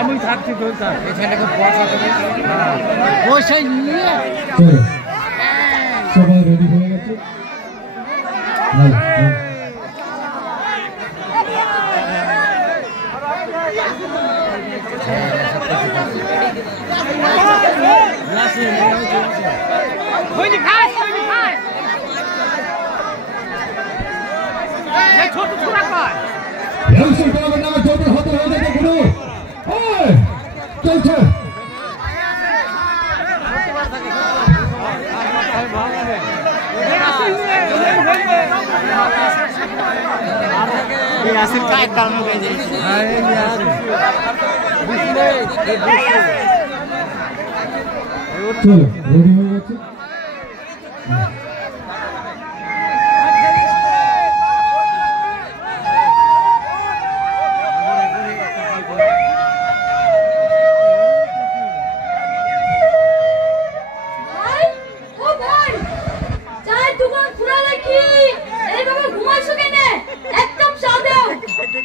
আমি থাকছি বসে নিয়ে সবাই রেডি হয়ে গেছে। চলছে চলো রেডি হয়ে গেছে।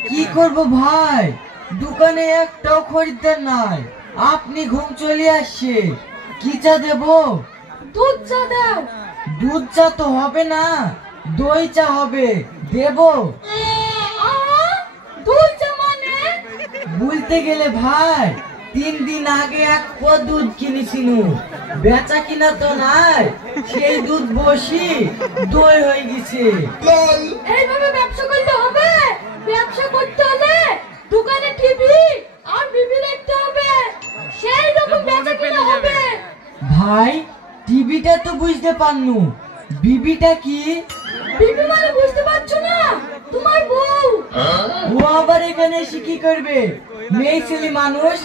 কি করবো ভাই, দোকানে একটাও খরিদ্দার নাই, আপনি ঘুম চলে আসছে। কি চা দেবো? দুধ চা দাও। দুধ চা তো হবে না, দই চা হবে, দেবো? দুধ চা মানে? বলতে গেলে ভাই 3 দিন আগে এক পোয়া দুধ কিনেছিল, বেচা কিনা তো নাই, সেই দুধ বসি দই হয়ে গেছে। এইভাবে ব্যবসা করতে হবে? ব্যবসা করতে হলে দোকানে টিভি আর বিবি দেখতে হবে, সেই রকম বেচা কিনা হবে। ভাই টিভিটা তো বুঝতে পারনু, বিবিটা কি? বিবি মানে বুঝতে পারছো না? তোমার বউ। ও আবার এখানে এসে কি করবে? মেয়ে ছেলে মানুষ,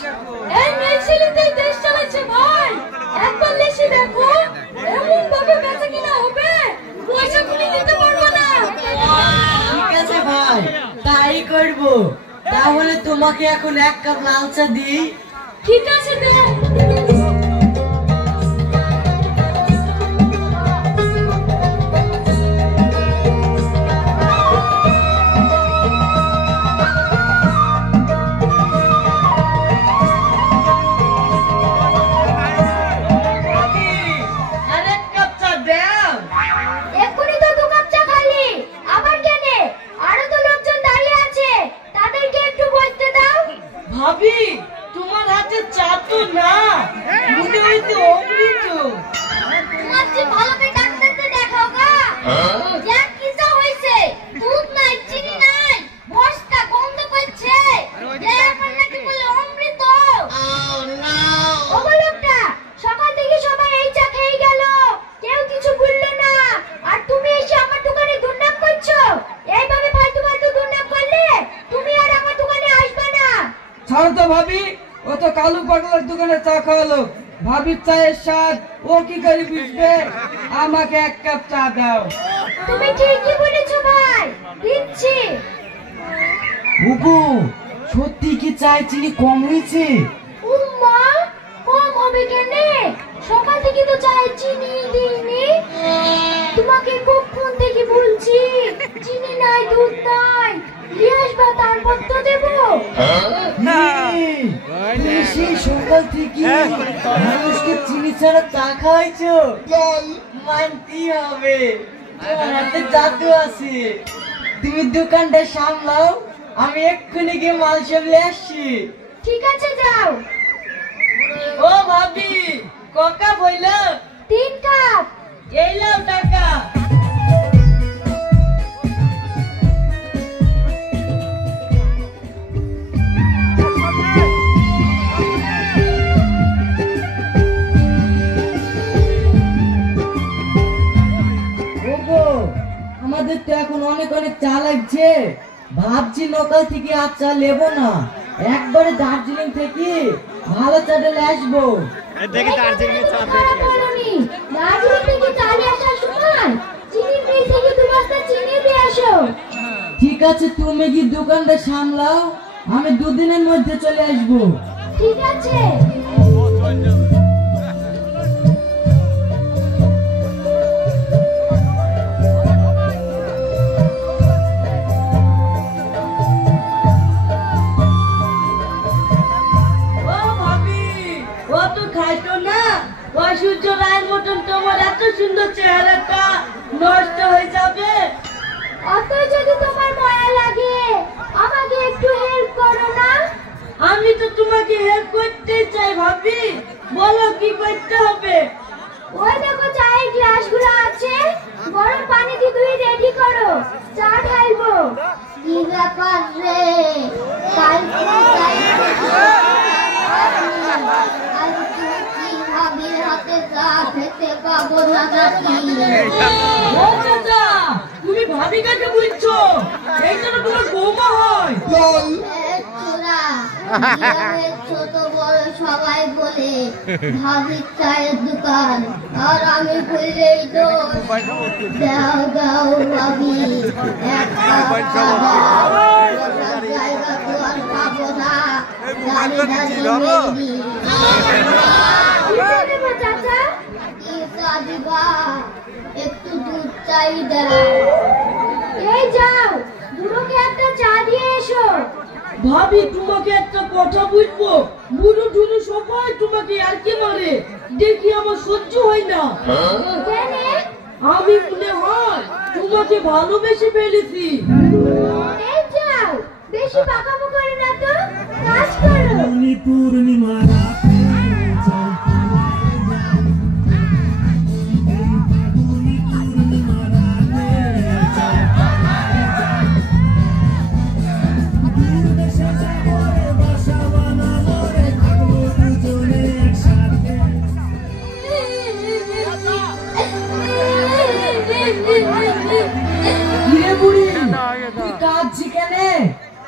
এই মেয়ে ছেলেতেই দেশ চালাচ্ছে ভাই। একবার এসে দেখো, এমন ভাবে বেচা কিনা হবে, পয়সা গুলি দিতে পারবো না। ঠিক আছে ভাই, তাই করবো। তাহলে তোমাকে এখন 1 কাপ লাল চা দিই। ঠিক আছে দে। ভাবি তোমার হাতে চা তো না, মনে হইতে অমৃত। তোমার যে ভালো করে ডাক্তারকে দেখাও গা। দেখ কি চা হইছে, দুধ নাই, চিনি নাই, বস্তা গন্ধ করছে, এখন নাকি বলে অমৃত। ও লোকটা সকাল থেকে সবাই এই চা খেয়ে গেল, কেউ কিছু বললো না, আর তুমি এসে আমার দোকানে দুর্নাম করছো। এইভাবে ফালতু ফালতু দুর্নাম করলে তুমি আর আমার দোকানে আসবে না। ছাড়ো তো ভাবি, ও তো কালু পাগলার দোকানে চা খাওয়ালো, ভাবির চায়ের স্বাদ ও কি করে বুঝবে? আমাকে 1 কাপ চা দাও। তুমি ঠিকই বলেছো ভাই, দিচ্ছি। বুবু সত্যি কি চায়ে চিনি কম হয়েছে? উম্মা কম হবে কেন? সকাল থেকে তো চায়ে চিনি দিইনি। তোমাকে কখন থেকে বলছি চিনি নাই, দুধ নাই, নিয়ে আসবা, তারপর তো দেবো। সেই সকাল থেকে মানুষকে চিনি ছাড়া চা খাওয়াইছো, মানতেই হবে তোমার হাতে জাদু আছে। তুমি দোকানটা সামলাও, আমি এক্ষুনি গিয়ে মাল সামলে আসছি। ঠিক আছে যাও। ও ভাবি ক কাপ হইল? 3 কাপ। এই লাও টাকা। আমাদের তো এখন অনেক অনেক চা লাগছে, ভাবছি লোকাল থেকে আর চা নেবো না, একবারে দার্জিলিং থেকে ভালো চাটা আসবো। ঠিক আছে, তুমি কি দোকানটা সামলাও, আমি 2 দিনের মধ্যে চলে আসবো। ঠিক আছে। নষ্ট হয়ে যাবে। অত যদি তোমার মায়া লাগে আমাকে একটু হেল্প করো না। আমি তো তোমাকে হেল্প করতে চাই ভাবি, বলো কি করতে হবে। ওই দেখো চায়ের গ্লাসগুলো আছে, গরম পানি দিয়ে ধুয়ে রেডি করো, চা ঢালবো। কি ব্যাপার রে, ভাবির হাতে চা খেতে পাবো না নাকি? ও চাচা, তুমি ভাবি কাকে বলছো? এইটা তো তোমার বৌমা হয়। ছোট বড় সবাই বলে ভাবির চায়ের দোকান, আর আমি খুললেই তো দাও দাও ভাবি একটা জায়গা তো আর পাবো না, দাঁড়িয়ে দাঁড়িয়ে চাচা কি দিবা, একটু দুধ চাই দাও। এই যাও বুড়োকে একটা চা দিয়ে এসো। ভাবি তোমাকে একটা কথা বলবো, বুড়ো ঢুলু সবাই তোমাকে আর কি মারে, দেখি আমার সহ্য হয় না। আমি মনে হয় তোমাকে ভালোবেসে ফেলেছি। এই যাও, বেশি পাকামো করে না তো, কাজ করো। পূর্ণিমা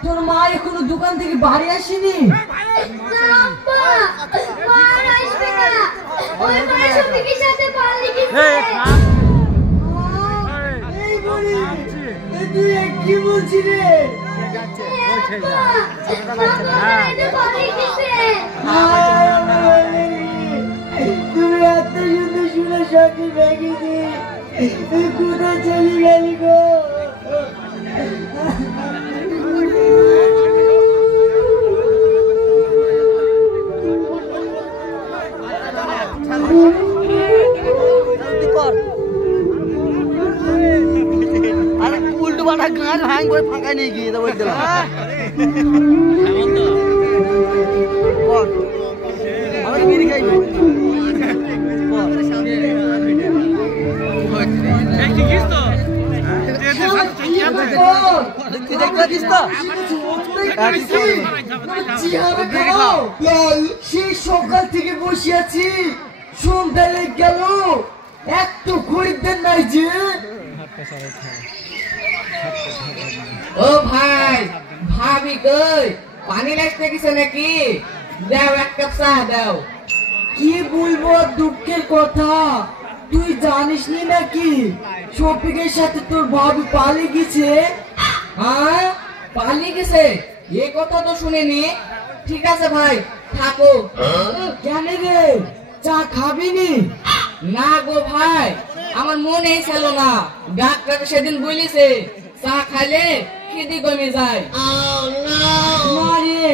তোর মা এখনো দোকান থেকে বাড়ি আসেনি? কি বলছি রে? তুমি এত সুন্দর শুনে সঙ্গে ভেঙে দিয়ে কোথায় চলে গেলি গো? গান ভাঙ করে ফাঁকা নিয়ে গিয়ে দেবো দিলাম। বিড়ি খাইবি সেই সকাল থেকে বসে আছি, সন্ধ্যা লেগে গেল, একটু খরিদ্দার নাই যে। ও ভাই, ভাবি কই? পানি লাগতে গেছে নাকি? দাও এক কাপ চা দাও। কি বলবো দুঃখের কথা, তুই জানিস নি নাকি শফিকের সাথে তোর ভাবি পালিয়ে গেছে? হ্যাঁ, পালিয়ে গেছে? এ কথা তো শুনিনি। ঠিক আছে ভাই, থাকো। কেন রে, চা খাবি নি? না গো ভাই, আমার মনেই ছিল না। ডাক্তার সেদিন বলেছে চা খাইলে খিদে কমে যায়। না রে,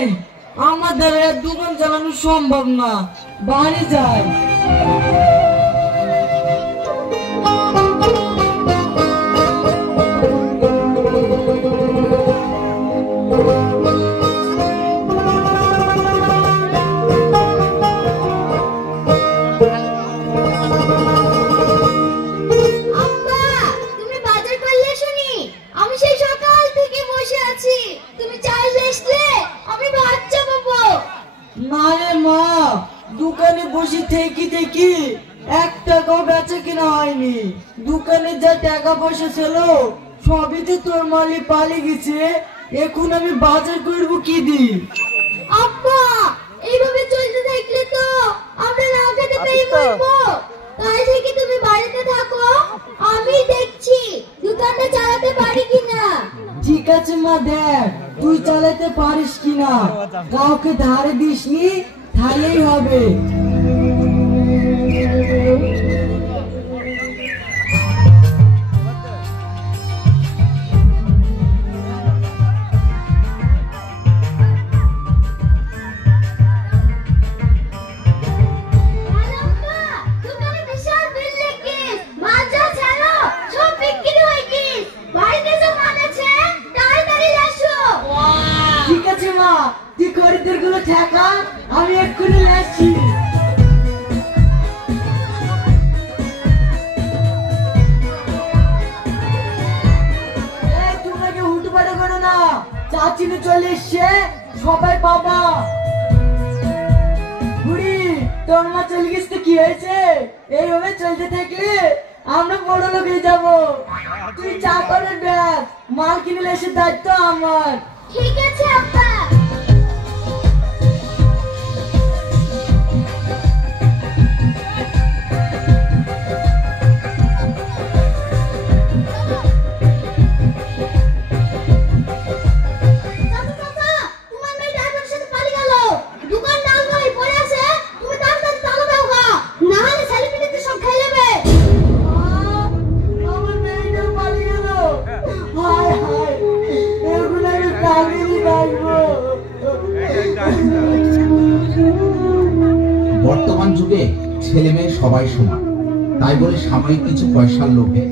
আমাদের দোকান চালানো সম্ভব না, বাড়ি যাই। দোকানে বসে থেকে থেকে এক টাকাও বেচা কিনা হয়নি। দোকানে যা টাকা পয়সা ছিল সবই তো তোর মালি পালিয়ে গেছে। এখন আমি বাজার করবো কি দি? আব্বা, এইভাবে চলতে থাকলে তো আমরা না খেতে পেয়ে মরবো। তাই থেকে তুমি বাড়িতে থাকো, আমি দেখছি দোকানটা চালাতে পারি কিনা। ঠিক আছে মা, দেখ তুই চালাতে পারিস কিনা। কাউকে ধারে দিসনি, তাইলেই হবে। দোকানে বিশাল বিল লেগে মাছ যা ছিল সব তুই খরিদ্দার গুলো ঠেকা, আমি এক্ষুনি লেছি। তোমাকে হুটু পাটা করো না, চাচিনে চলে এসছে, সবাই পাবা। বুড়ি তোর মা চলে গেছে, কি হয়েছে? এইভাবে চলতে থাকলে আমরা বড় লোক হয়ে যাবো। তুই চা করে দেখ, মাল কিনে এসে দায়িত্ব আমার। ঠিক আছে আব্বা। বর্তমান যুগে ছেলে মেয়ে সবাই সমান, তাই বলে সাময়িক কিছু পয়সার লোভে